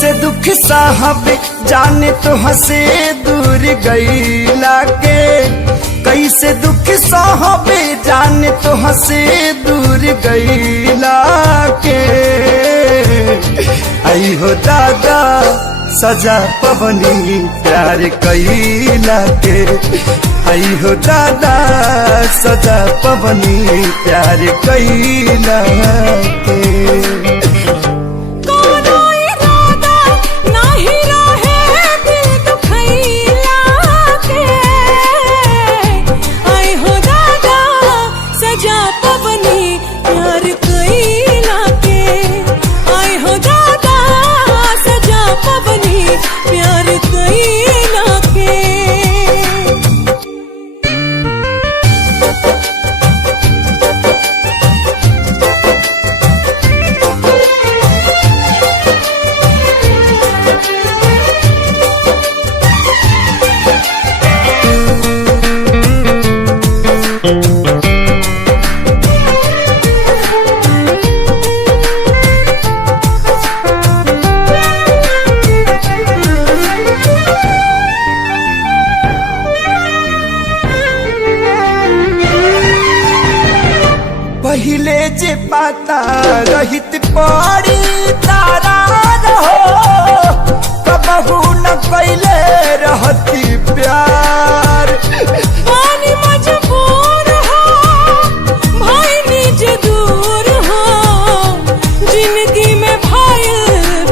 कैसे दुख साहब जाने तो हंसे दूर गईला के, कैसे दुख साहब जाने तो हंसे दूर गईला के। आई हो दादा सजा पवनी प्यार कईला के, आई हो दादा सजा पवनी प्यार कईला के। पहिले जे पाता रहित पड़ी तारा रहो, कबहू न कैले रहती प्यार। पानी मजबूर हो भाई निज दूर हो, जिंदगी में भाई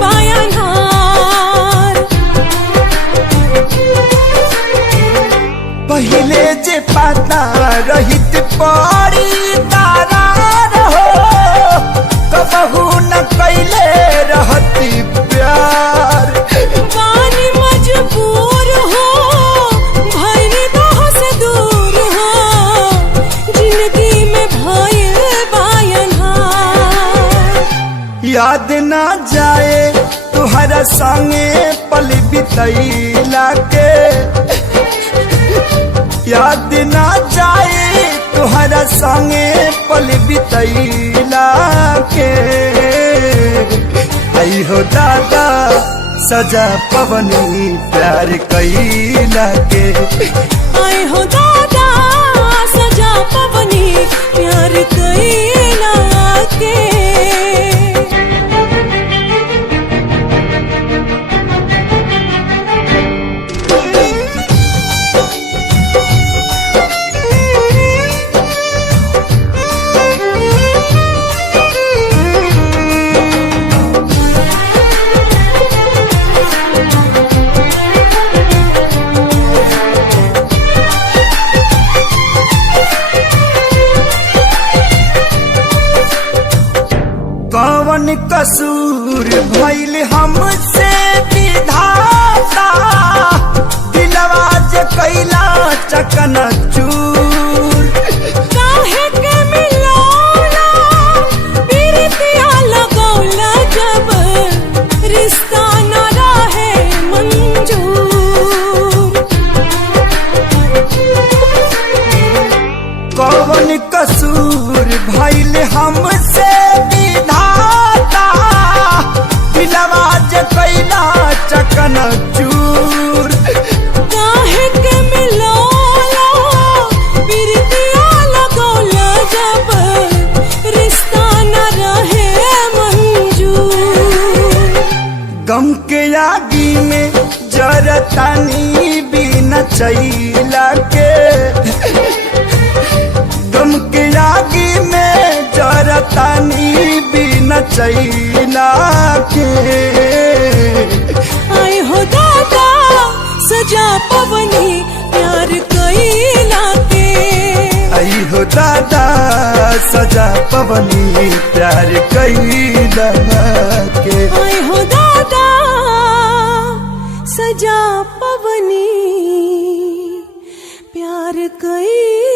बयानार। पहिले जे पाता रहित पड़ी तारा रहो, कबहू न कैले रहती प्यार। पानी मजबूर हो भाई दोह से दूर हो, जिंदगी में भाई बयानार। याद ना जाए तुहरा संगे पल बितैला के, याद ना जाए तुहरा संगे पल बितैला के। आई हो दादा सजा पवनी प्यार कईला के, आई हो दादा सजा पवनी प्यार कईला के। कौन कसूर भइल हमसे विधाता, दिलवा जे कैला चकनाचूर। काहे के मिलौला प्रीतिया लगौला, जब रिश्ता न रहे मंजूर। कौन कसूर भइल हमसे विधाता, दिलवा जे कैला चकनाचूर। काहे के मिलौला प्रीतिया लगौला, जब रिश्ता न रहे मंजूर। गम के आगी में जरतानी बिना चैला के, गम के आगी में जरतानी बिना चैला के। आई हो दादा सजा पवनी प्यार कईला के, आई हो दादा सजा पवनी प्यार कईला के, आई हो दादा सजा पवनी प्यार कईला।